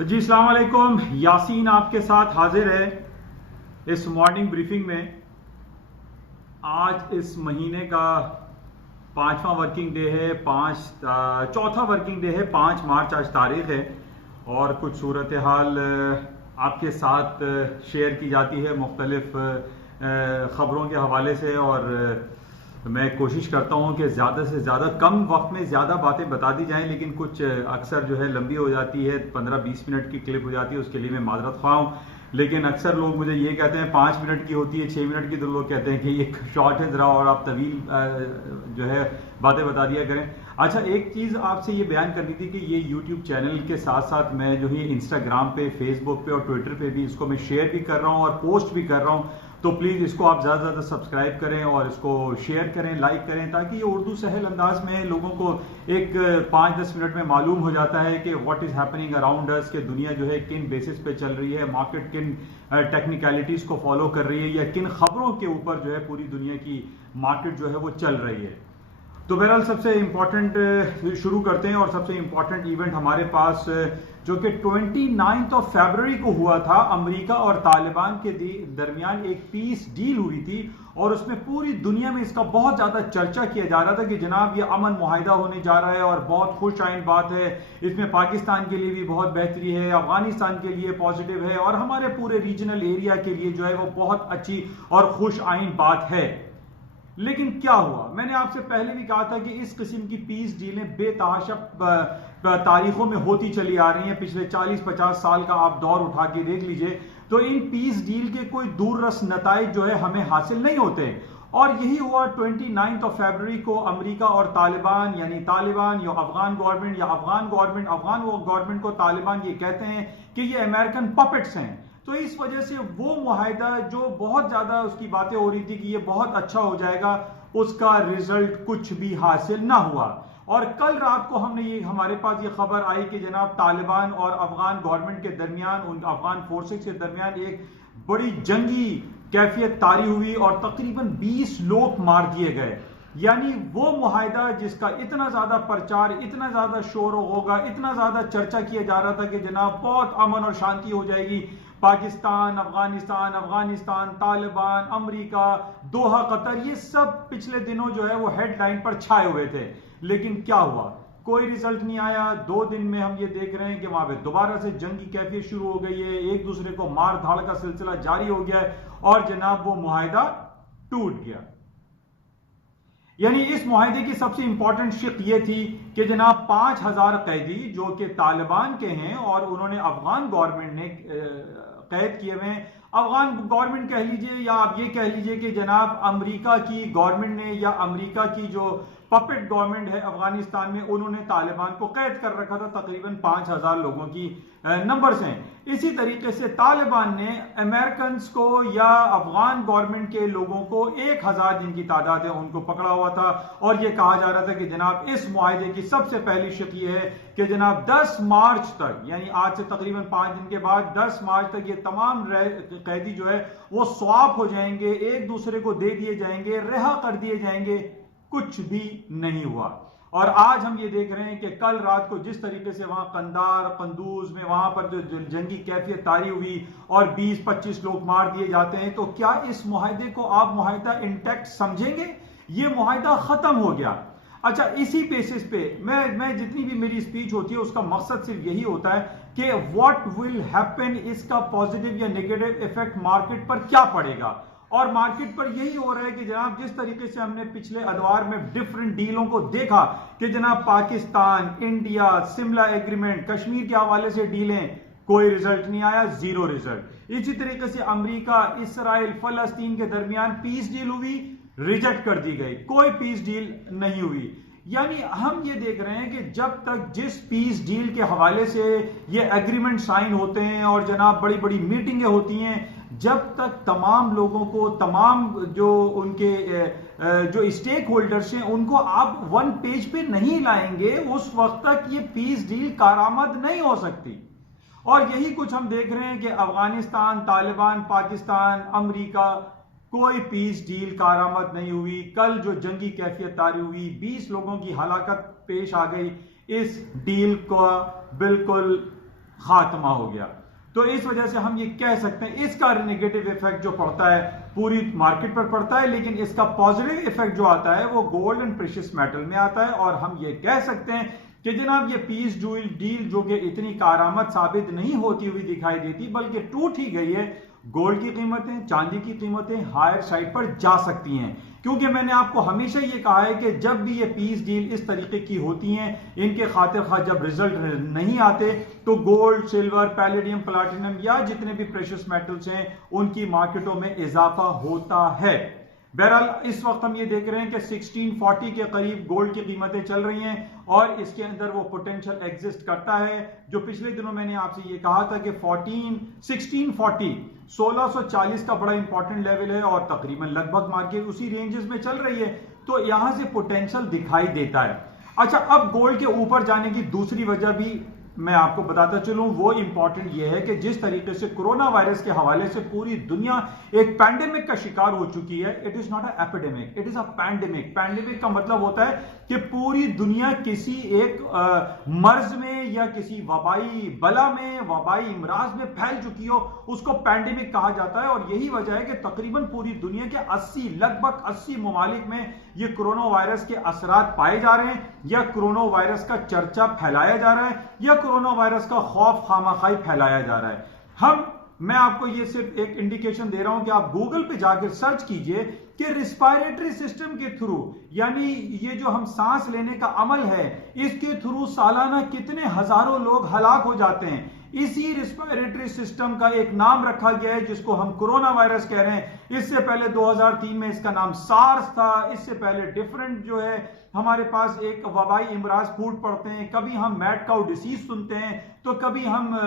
जी अस्सलाम वालेकुम। यासीन आपके साथ हाजिर है इस मॉर्निंग ब्रीफिंग में। आज इस महीने का पांचवा वर्किंग डे है, चौथा वर्किंग डे है, 5 मार्च आज तारीख है। और कुछ सूरत हाल आपके साथ शेयर की जाती है मुख्तलिफ ख़बरों के हवाले से। और मैं कोशिश करता हूं कि ज़्यादा से ज़्यादा कम वक्त में ज़्यादा बातें बता दी जाएं, लेकिन कुछ अक्सर जो है लंबी हो जाती है, 15-20 मिनट की क्लिप हो जाती है, उसके लिए मैं माजरत ख्वाह हूं। लेकिन अक्सर लोग मुझे ये कहते हैं 5 मिनट की होती है, 6 मिनट की, तो लोग कहते हैं कि ये शॉर्ट है ज़रा और आप तवील जो है बातें बता दिया करें। अच्छा, एक चीज़ आपसे ये बयान करनी थी कि ये यूट्यूब चैनल के साथ साथ मैं जो है इंस्टाग्राम पे, फेसबुक पे और ट्विटर पे भी इसको मैं शेयर भी कर रहा हूँ और पोस्ट भी कर रहा हूँ। तो प्लीज़ इसको आप ज़्यादा से ज़्यादा सब्सक्राइब करें और इसको शेयर करें, लाइक करें, ताकि ये उर्दू सहल अंदाज में लोगों को एक 5-10 मिनट में मालूम हो जाता है कि what is happening around us, के दुनिया जो है किन बेसिस पे चल रही है, मार्केट किन टेक्निकलिटीज़ को फॉलो कर रही है, या किन खबरों के ऊपर जो है पूरी दुनिया की मार्केट जो है वो चल रही है। तो बहरहाल सबसे इंपॉर्टेंट शुरू करते हैं। और सबसे इंपॉर्टेंट इवेंट हमारे पास जो कि 29 फरवरी को हुआ था, अमेरिका और तालिबान के दरमियान एक पीस डील हुई थी। और उसमें पूरी दुनिया में इसका बहुत ज्यादा चर्चा किया जा रहा था कि जनाब ये अमन मुआहिदा होने जा रहा है और बहुत खुश आइन बात है। इसमें पाकिस्तान के लिए भी बहुत बेहतरी है, अफगानिस्तान के लिए पॉजिटिव है, और हमारे पूरे रीजनल एरिया के लिए जो है वो बहुत अच्छी और खुश आइन बात है। लेकिन क्या हुआ? मैंने आपसे पहले भी कहा था कि इस किस्म की पीस डीलें बेतहाशा तारीखों में होती चली आ रही हैं। पिछले 40-50 साल का आप दौर उठा के देख लीजिए, तो इन पीस डील के कोई दूररस नताइज जो है हमें हासिल नहीं होते। और यही हुआ 29 फरवरी को। अमेरिका और तालिबान, यानी तालिबान या अफगान गवर्नमेंट या अफगान गवर्नमेंट को तालिबान ये कहते हैं कि ये अमेरिकन पपेट्स हैं। तो इस वजह से वो मुआहिदा जो बहुत ज्यादा उसकी बातें हो रही थी कि ये बहुत अच्छा हो जाएगा, उसका रिजल्ट कुछ भी हासिल ना हुआ। और कल रात को हमारे पास ये खबर आई कि जनाब तालिबान और अफगान गवर्नमेंट के दरमियान, उन अफगान फोर्सेस के दरमियान एक बड़ी जंगी कैफियत तारी हुई और तकरीबन 20 लोग मार दिए गए। यानी वो मुआहिदा जिसका इतना ज्यादा प्रचार, इतना ज्यादा शोर होगा, इतना ज्यादा चर्चा किया जा रहा था कि जनाब बहुत अमन और शांति हो जाएगी, पाकिस्तान, अफगानिस्तान, तालिबान, अमेरिका, दोहा, कतर, ये सब पिछले दिनों जो है वो हेडलाइन पर छाए हुए थे। लेकिन क्या हुआ? कोई रिजल्ट नहीं आया। 2 दिन में हम ये देख रहे हैं कि वहां पे दोबारा से जंगी कैफियत शुरू हो गई है, एक दूसरे को मार धाड़ का सिलसिला जारी हो गया है और जनाब वो मुआहिदा टूट गया। यानी इस मुआहिदे की सबसे इंपॉर्टेंट शिक ये थी कि जनाब 5000 कैदी जो कि तालिबान के हैं और उन्होंने अफगान गवर्नमेंट ने कैद किए हुए हैं। अफगान गवर्नमेंट कह लीजिए या आप ये कह लीजिए कि जनाब अमेरिका की गवर्नमेंट ने या अमेरिका की जो पपेट गवर्नमेंट है अफगानिस्तान में, उन्होंने तालिबान को कैद कर रखा था। तकरीबन 5000 लोगों की नंबर्स हैं। इसी तरीके से तालिबान ने अमेरिकन को या अफगान गवर्नमेंट के लोगों को 1000 जिनकी तादाद है उनको पकड़ा हुआ था। और यह कहा जा रहा था कि जनाब इस मुआहिदे की सबसे पहली शिक यह है कि जनाब 10 मार्च तक, यानी आज से तकरीबन 5 दिन के बाद 10 मार्च तक ये तमाम कैदी जो है वो स्वाप हो जाएंगे, एक दूसरे को दे दिए जाएंगे, रिहा कर दिए जाएंगे। कुछ भी नहीं हुआ। और आज हम ये देख रहे हैं कि कल रात को जिस तरीके से वहां कंदार, कंदूज में वहां पर जो जंगी कैफियत तारी हुई और 20-25 लोग मार दिए जाते हैं, तो क्या इस मुआहिदे को आप मुआहिदा इंटैक्ट समझेंगे? ये मुआहिदा खत्म हो गया। अच्छा, इसी बेसिस पे मैं जितनी भी मेरी स्पीच होती है उसका मकसद सिर्फ यही होता है कि व्हाट विल हैपन, इसका पॉजिटिव या नेगेटिव इफेक्ट मार्केट पर क्या पड़ेगा। और मार्केट पर यही हो रहा है कि जनाब जिस तरीके से हमने पिछले अदवार में डिफरेंट डीलों को देखा कि जनाब पाकिस्तान, इंडिया, शिमला एग्रीमेंट, कश्मीर के हवाले से डीलें, कोई रिजल्ट नहीं आया, 0 रिजल्ट। इसी तरीके से अमेरिका, इसराइल, फलस्तीन के दरमियान पीस डील हुई, रिजेक्ट कर दी गई, कोई पीस डील नहीं हुई। यानी हम ये देख रहे हैं कि जब तक जिस पीस डील के हवाले से ये एग्रीमेंट साइन होते हैं और जनाब बड़ी बड़ी मीटिंगें होती हैं, जब तक तमाम लोगों को, तमाम जो उनके जो स्टेक होल्डर्स हैं उनको आप वन पेज पे नहीं लाएंगे, उस वक्त तक ये पीस डील कारामद नहीं हो सकती। और यही कुछ हम देख रहे हैं कि अफगानिस्तान, तालिबान, पाकिस्तान, अमेरिका, कोई पीस डील कारामद नहीं हुई। कल जो जंगी कैफियत तारी हुई, 20 लोगों की हलाकत पेश आ गई। इस डील का बिल्कुल खात्मा हो गया। तो इस वजह से हम ये कह सकते हैं इसका नेगेटिव इफेक्ट जो पड़ता है पूरी मार्केट पर पड़ता है, लेकिन इसका पॉजिटिव इफेक्ट जो आता है वो गोल्ड एंड प्रेशियस मेटल में आता है। और हम ये कह सकते हैं कि जनाब ये पीस डील जो कि इतनी कारआमद साबित नहीं होती हुई दिखाई देती बल्कि टूट ही गई है, गोल्ड की कीमतें, चांदी की कीमतें हायर साइड पर जा सकती हैं। क्योंकि मैंने आपको हमेशा ये कहा है कि जब भी ये पीस डील इस तरीके की होती हैं, इनके खातिर खा जब रिजल्ट नहीं आते तो गोल्ड, सिल्वर, पैलेडियम, प्लैटिनम या जितने भी प्रेशियस मेटल्स हैं उनकी मार्केटों में इजाफा होता है। बहरहाल इस वक्त हम ये देख रहे हैं कि 1640 के करीब गोल्ड की कीमतें चल रही हैं और इसके अंदर वो पोटेंशियल एग्जिस्ट करता है जो पिछले दिनों मैंने आपसे ये कहा था कि 1640 का बड़ा इंपॉर्टेंट लेवल है और तकरीबन लगभग मार्केट उसी रेंजेस में चल रही है, तो यहां से पोटेंशियल दिखाई देता है। अच्छा, अब गोल्ड के ऊपर जाने की दूसरी वजह भी मैं आपको बताता चलूं, वो इंपॉर्टेंट ये है कि जिस तरीके से कोरोना वायरस के हवाले से पूरी दुनिया एक पैंडेमिक का शिकार हो चुकी है। It is not a epidemic, it is a pandemic. Pandemic का मतलब होता है कि पूरी दुनिया किसी एक मर्ज में या किसी वबाई बला में, वबाई इमराज में फैल चुकी हो, उसको पैंडेमिक कहा जाता है। और यही वजह है कि तकरीबन पूरी दुनिया के लगभग 80 ममालिक में ये कोरोना वायरस के असरात पाए जा रहे हैं, या कोरोना वायरस का चर्चा फैलाया जा रहा है, या कोरोना वायरस का खौफ खामाखाई फैलाया जा रहा है। मैं आपको ये सिर्फ एक इंडिकेशन दे रहा हूं कि आप गूगल पे जाकर सर्च कीजिए कि रिस्पायरेटरी सिस्टम के थ्रू, यानी ये जो हम सांस लेने का अमल है, इसके थ्रू सालाना कितने हजारों लोग हलाक हो जाते हैं। इसी रिस्पायरेटरी सिस्टम का एक नाम रखा गया है जिसको हम कोरोना वायरस कह रहे हैं। इससे पहले 2003 में इसका नाम सार्स था। इससे पहले डिफरेंट जो है हमारे पास एक वबाई इमराज फूट पड़ते हैं, कभी हम मैड काउ डिसीज सुनते हैं तो कभी हम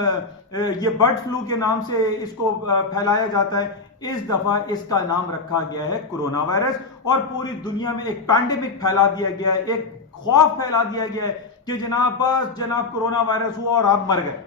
ये बर्ड फ्लू के नाम से इसको फैलाया जाता है। इस दफा इसका नाम रखा गया है कोरोना वायरस और पूरी दुनिया में एक पैंडेमिक फैला दिया गया है, एक खौफ फैला दिया गया है कि जनाब कोरोना वायरस हुआ और आप मर गए।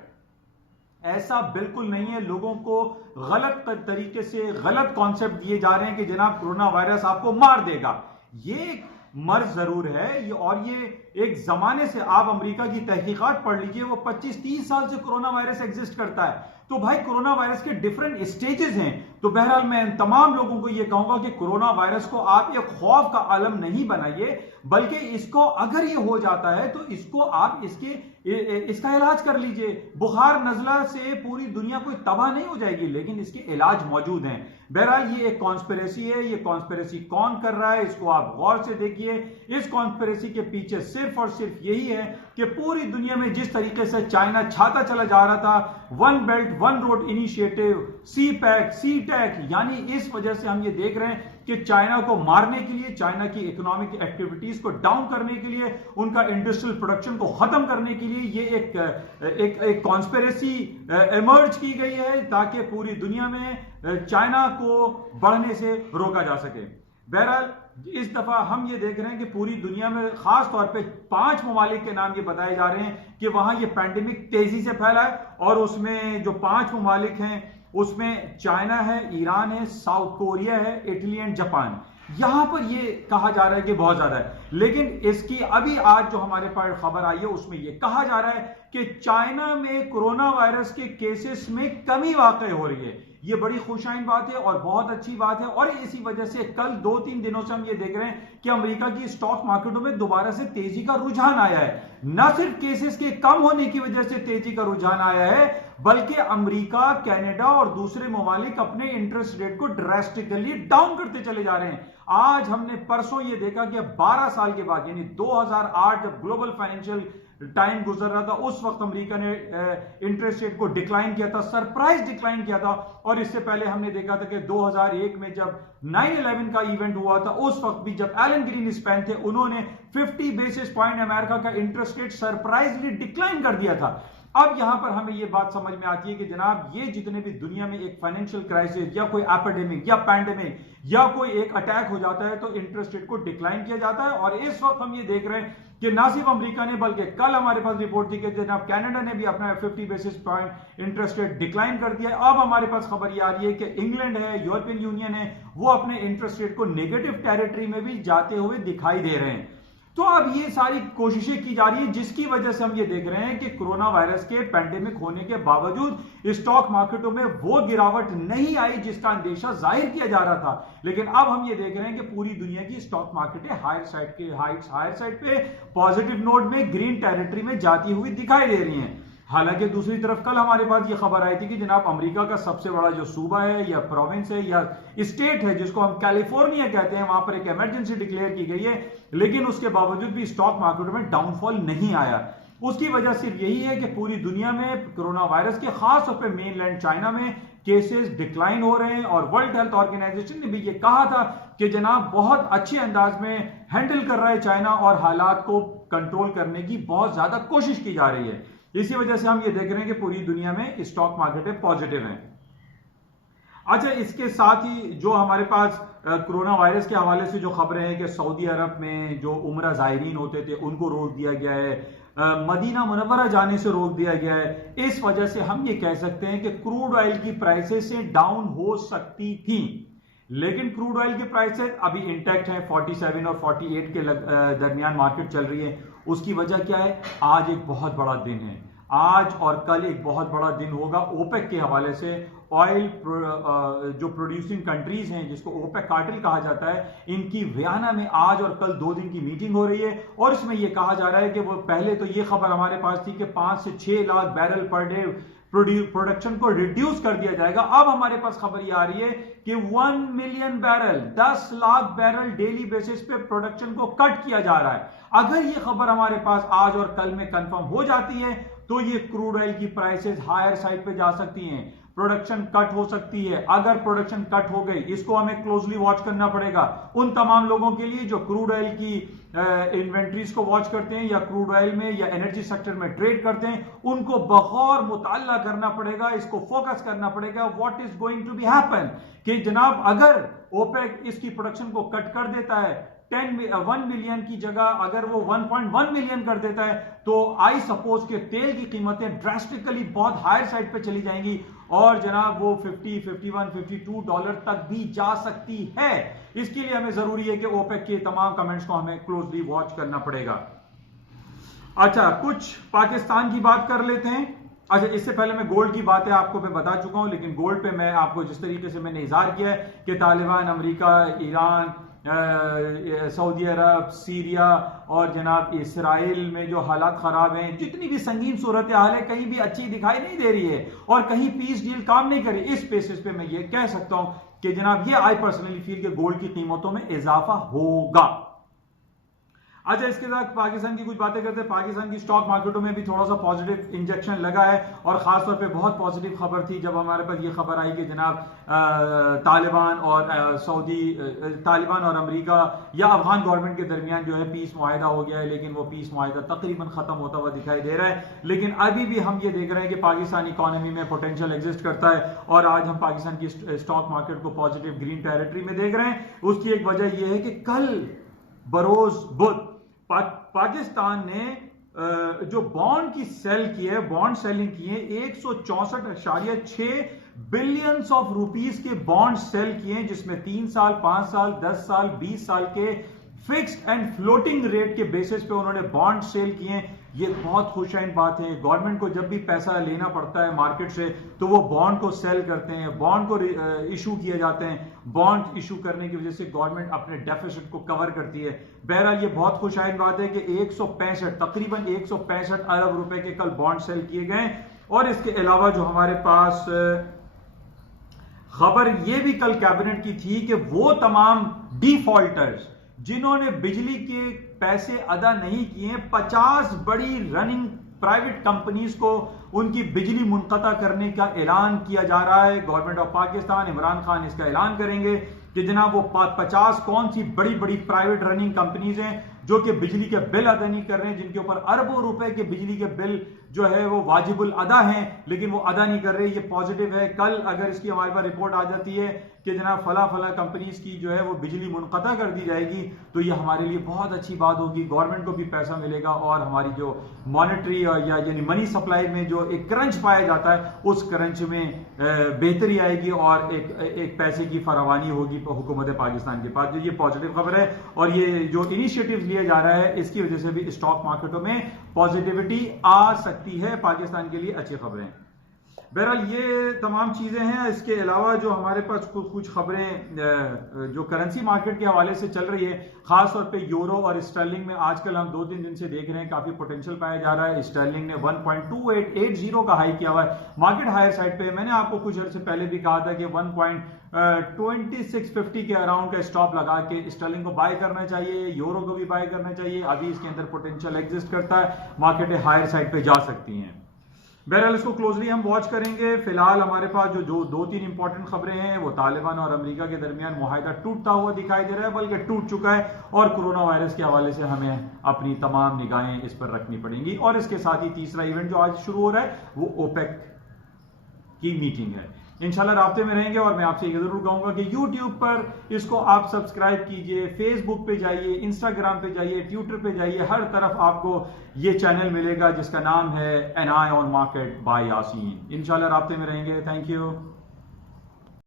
ऐसा बिल्कुल नहीं है। लोगों को गलत तरीके से गलत कॉन्सेप्ट दिए जा रहे हैं कि जनाब कोरोना वायरस आपको मार देगा। ये मर्ज जरूर है और ये एक जमाने से, आप अमेरिका की तहकीकात पढ़ लीजिए, वो 25-30 साल से कोरोना वायरस एग्जिस्ट करता है। तो भाई कोरोना वायरस के डिफरेंट स्टेजेस हैं। तो बहरहाल मैं तमाम लोगों को यह कहूंगा कि कोरोना वायरस को आप एक खौफ का आलम नहीं बनाइए, बल्कि इसको अगर ये हो जाता है तो इसको आप इसका इलाज कर लीजिए। बुखार नजला से पूरी दुनिया कोई तबाह नहीं हो जाएगी, लेकिन इसके इलाज मौजूद हैं। बहरहाल ये एक कॉन्स्पिरेसी है। ये कॉन्स्पिरेसी कौन कर रहा है इसको आप गौर से देखिए। इस कॉन्स्पिरेसी के पीछे सिर्फ और सिर्फ यही है कि पूरी दुनिया में जिस तरीके से चाइना छाता चला जा रहा था, one belt one road initiative, CPEC, सी टैक, यानी इस वजह से हम ये देख रहे हैं कि चाइना को मारने के लिए, चाइना की इकोनॉमिक एक्टिविटीज को डाउन करने के लिए, उनका इंडस्ट्रियल प्रोडक्शन को खत्म करने के लिए ये एक कॉन्स्पिरेसी इमर्ज की गई है ताकि पूरी दुनिया में चाइना को बढ़ने से रोका जा सके। बहरहाल इस दफा हम ये देख रहे हैं कि पूरी दुनिया में खास तौर पे 5 ममालिक के नाम ये बताए जा रहे हैं कि वहां ये पैंडेमिक तेजी से फैला है। और उसमें जो 5 ममालिक हैं उसमें चाइना है, ईरान है, साउथ कोरिया है, इटली एंड जापान। यहां पर ये कहा जा रहा है कि बहुत ज्यादा है, लेकिन इसकी अभी आज जो हमारे पास खबर आई है उसमें यह कहा जा रहा है कि चाइना में कोरोना वायरस के केसेस में कमी वाकई हो रही है। ये बड़ी खुशाइन बात है और बहुत अच्छी बात है। और इसी वजह से कल 2-3 दिनों से हम ये देख रहे हैं कि अमेरिका की स्टॉक मार्केटों में दोबारा से तेजी का रुझान आया है। न सिर्फ केसेस के कम होने की वजह से तेजी का रुझान आया है, बल्कि अमेरिका, कनाडा और दूसरे ममालिक अपने इंटरेस्ट रेट को ड्रास्टिकली डाउन करते चले जा रहे हैं। आज हमने परसों ये देखा कि 12 साल के बाद, यानी 2008 जब ग्लोबल फाइनेंशियल टाइम गुजर रहा था, उस वक्त अमेरिका ने इंटरेस्ट रेट को डिक्लाइन किया था, सरप्राइज डिक्लाइन किया था। और इससे पहले हमने देखा था कि 2001 में जब 9/11 का इवेंट हुआ था, उस वक्त भी जब एलन ग्रीनस्पैन थे, उन्होंने 50 बेसिस पॉइंट अमेरिका का इंटरेस्ट रेट सरप्राइजली डिक्लाइन कर दिया था। अब यहां पर हमें यह बात समझ में आती है कि जनाब ये जितने भी दुनिया में एक फाइनेंशियल क्राइसिस या कोई एपिडेमिक या पैंडेमिक या कोई एक अटैक हो जाता है तो इंटरेस्ट रेट को डिक्लाइन किया जाता है। और इस वक्त हम ये देख रहे हैं कि ना सिर्फ अमेरिका ने, बल्कि कल हमारे पास रिपोर्ट थी कि जनाब कनाडा ने भी अपना 50 basis point interest rate decline कर दिया है। अब हमारे पास खबर ये आ रही है कि इंग्लैंड है, यूरोपियन यूनियन है, वो अपने इंटरेस्ट रेट को नेगेटिव टेरिटरी में भी जाते हुए दिखाई दे रहे हैं। तो अब ये सारी कोशिशें की जा रही है, जिसकी वजह से हम ये देख रहे हैं कि कोरोना वायरस के पैंडेमिक होने के बावजूद स्टॉक मार्केटों में वो गिरावट नहीं आई जिसका अंदेशा जाहिर किया जा रहा था। लेकिन अब हम ये देख रहे हैं कि पूरी दुनिया की स्टॉक मार्केटें हायर साइड पे पॉजिटिव नोट में, ग्रीन टेरिटरी में जाती हुई दिखाई दे रही हैं। हालांकि दूसरी तरफ कल हमारे पास ये खबर आई थी कि जनाब अमेरिका का सबसे बड़ा जो सूबा है या प्रोविंस है या स्टेट है, जिसको हम कैलिफोर्निया कहते हैं, वहां पर एक इमरजेंसी डिक्लेयर की गई है, लेकिन उसके बावजूद भी स्टॉक मार्केट में डाउनफॉल नहीं आया। उसकी वजह सिर्फ यही है कि पूरी दुनिया में कोरोना वायरस के, खासतौर पर मेनलैंड चाइना में केसेस डिक्लाइन हो रहे हैं और वर्ल्ड हेल्थ ऑर्गेनाइजेशन ने भी ये कहा था कि जनाब बहुत अच्छे अंदाज में हैंडल कर रहा है चाइना और हालात को कंट्रोल करने की बहुत ज्यादा कोशिश की जा रही है। इसी वजह से हम ये देख रहे हैं कि पूरी दुनिया में स्टॉक मार्केटें पॉजिटिव हैं। अच्छा, इसके साथ ही जो हमारे पास कोरोना वायरस के हवाले से जो खबरें हैं कि सऊदी अरब में जो उम्रा ज़ायरीन होते थे उनको रोक दिया गया है, मदीना मुनव्वरा जाने से रोक दिया गया है। इस वजह से हम ये कह सकते हैं कि क्रूड ऑयल की प्राइसेस से डाउन हो सकती थी, लेकिन क्रूड ऑयल की प्राइसेस अभी इंटैक्ट है, 47 और 48 के दरमियान मार्केट चल रही है। उसकी वजह क्या है? आज एक बहुत बड़ा दिन है, आज और कल एक बहुत बड़ा दिन होगा ओपेक के हवाले से। ऑयल जो प्रोड्यूसिंग कंट्रीज हैं, जिसको ओपेक कार्टेल कहा जाता है, इनकी वियना में आज और कल 2 दिन की मीटिंग हो रही है और इसमें यह कहा जा रहा है कि वो पहले तो ये खबर हमारे पास थी कि 5 से 6 lakh barrel per day production को रिड्यूस कर दिया जाएगा। अब हमारे पास खबर ये आ रही है कि 1 million barrel, 10 lakh barrel daily basis पे प्रोडक्शन को कट किया जा रहा है। अगर ये खबर हमारे पास आज और कल में कंफर्म हो जाती है तो ये क्रूड ऑयल की प्राइसेस हायर साइड पे जा सकती हैं, प्रोडक्शन कट हो सकती है। अगर प्रोडक्शन कट हो गई, इसको हमें क्लोजली वॉच करना पड़ेगा। उन तमाम लोगों के लिए जो क्रूड ऑयल की इन्वेंट्रीज को वॉच करते हैं या क्रूड ऑयल में या एनर्जी सेक्टर में ट्रेड करते हैं, उनको बगौर मुताल्ला करना पड़ेगा, इसको फोकस करना पड़ेगा what is going to be happen, कि जनाब अगर ओपेक इसकी प्रोडक्शन को कट कर देता है 1 मिलियन की जगह अगर वो 1.1 मिलियन कर देता है तो आई सपोज के तेल की कीमतें ड्रास्टिकली बहुत हायर साइड पे चली जाएंगी और जनाब वो 50, 51, 52 डॉलर तक भी जा सकती है। इसके लिए हमें जरूरी है कि ओपेक के तमाम कमेंट्स को हमें क्लोजली वॉच करना पड़ेगा। अच्छा, कुछ पाकिस्तान की बात कर लेते हैं। अच्छा, इससे पहले मैं गोल्ड की बातें आपको मैं बता चुका हूं, लेकिन गोल्ड पे मैं आपको जिस तरीके से मैंने इजहार किया है कि तालिबान, अमेरिका, ईरान, सऊदी अरब, सीरिया और जनाब इसराइल में जो हालात खराब हैं, जितनी भी संगीन सूरत हाल है, कहीं भी अच्छी दिखाई नहीं दे रही है और कहीं पीस डील काम नहीं कर रही। इस बेसिस पे मैं ये कह सकता हूं कि जनाब ये आई पर्सनली फील कि गोल्ड की कीमतों में इजाफा होगा। अच्छा, इसके साथ पाकिस्तान की कुछ बातें करते हैं। पाकिस्तान की स्टॉक मार्केटों में भी थोड़ा सा पॉजिटिव इंजेक्शन लगा है और खासतौर पे बहुत पॉजिटिव खबर थी जब हमारे पास ये खबर आई कि जनाब तालिबान और अमेरिका या अफगान गवर्नमेंट के दरमियान जो है पीस मुआहिदा हो गया है, लेकिन वो पीस मुआहिदा तकरीबन खत्म होता हुआ दिखाई दे रहा है। लेकिन अभी भी हम ये देख रहे हैं कि पाकिस्तान इकोनॉमी में पोटेंशियल एग्जिस्ट करता है और आज हम पाकिस्तान की स्टॉक मार्केट को पॉजिटिव ग्रीन टेरिटरी में देख रहे हैं। उसकी एक वजह यह है कि कल बरोज बुध पाकिस्तान ने जो बॉन्ड की सेल की है, बॉन्ड सेलिंग की है, 164.6 बिलियन ऑफ रुपीस के बॉन्ड सेल किए हैं, जिसमें 3 साल, 5 साल, 10 साल, 20 साल के फिक्स्ड एंड फ्लोटिंग रेट के बेसिस पे उन्होंने बॉन्ड सेल किए हैं। ये बहुत खुशआइन बात है। गवर्नमेंट को जब भी पैसा लेना पड़ता है मार्केट से तो वो बॉन्ड को सेल करते हैं, बॉन्ड को इशू किए जाते हैं। बॉन्ड इशू करने की वजह से गवर्नमेंट अपने डेफिसिट को कवर करती है। बहरहाल ये बहुत खुशआइन बात है कि 165 तकरीबन 165 अरब रुपए के कल बॉन्ड सेल किए गए। और इसके अलावा जो हमारे पास खबर ये भी कल कैबिनेट की थी कि वो तमाम डिफॉल्टर्स जिन्होंने बिजली के पैसे अदा नहीं किए, 50 बड़ी रनिंग प्राइवेट कंपनीज को उनकी बिजली मुनक़ता करने का ऐलान किया जा रहा है। गवर्नमेंट ऑफ पाकिस्तान, इमरान खान इसका ऐलान करेंगे कि जनाब वो 50 कौन सी बड़ी बड़ी प्राइवेट रनिंग कंपनीज हैं जो कि बिजली के बिल अदा नहीं कर रहे हैं, जिनके ऊपर अरबों रुपए के बिजली के बिल जो है वो वाजिबुल अदा हैं, लेकिन वो अदा नहीं कर रहे। ये पॉजिटिव है। कल अगर इसकी हमारे पास रिपोर्ट आ जाती है कि जनाब फला फला कंपनीज की जो है वो बिजली मुनक़ता कर दी जाएगी तो ये हमारे लिए बहुत अच्छी बात होगी। गवर्नमेंट को भी पैसा मिलेगा और हमारी जो मॉनेटरी या यानी मनी सप्लाई में जो एक क्रंच पाया जाता है उस क्रंच में बेहतरी आएगी और एक पैसे की फरावानी होगी हुकूमत पाकिस्तान के पास। ये पॉजिटिव खबर है और ये जो इनिशिएटिव लिए लिया जा रहा है, इसकी वजह से भी स्टॉक मार्केटों में पॉजिटिविटी आ सकती है। पाकिस्तान के लिए अच्छी खबरें। बहरहाल ये तमाम चीजें हैं। इसके अलावा जो हमारे पास कुछ खबरें जो करेंसी मार्केट के हवाले से चल रही है, खास तौर पे यूरो और स्टर्लिंग में आजकल हम 2-3 दिन से देख रहे हैं काफी पोटेंशियल पाया जा रहा है। स्टर्लिंग ने 1.2880 का हाई किया हुआ है, मार्केट हायर साइड पे। मैंने आपको कुछ अर्से पहले भी कहा था कि 1.2650 के अराउंड का स्टॉप लगा के स्टर्लिंग को बाय करना चाहिए, यूरो को भी बाय करना चाहिए। अभी इसके अंदर पोटेंशियल एग्जिस्ट करता है, मार्केटें हायर साइड पे जा सकती हैं। बहरहाल इसको क्लोजली हम वॉच करेंगे। फिलहाल हमारे पास जो 2-3 इंपॉर्टेंट खबरें हैं वो तालिबान और अमेरिका के दरमियान मुआहिदा टूटता हुआ दिखाई दे रहा है, बल्कि टूट चुका है, और कोरोना वायरस के हवाले से हमें अपनी तमाम निगाहें इस पर रखनी पड़ेंगी। और इसके साथ ही तीसरा इवेंट जो आज शुरू हो रहा है वो ओपेक की मीटिंग है। इंशाल्लाह राब्ते में रहेंगे। और मैं आपसे ये जरूर कहूंगा कि YouTube पर इसको आप सब्सक्राइब कीजिए, फेसबुक पे जाइए, इंस्टाग्राम पे जाइए, ट्विटर पे जाइए, हर तरफ आपको ये चैनल मिलेगा जिसका नाम है an eye on market by Yasin. इंशाल्लाह राब्ते में रहेंगे। Thank you.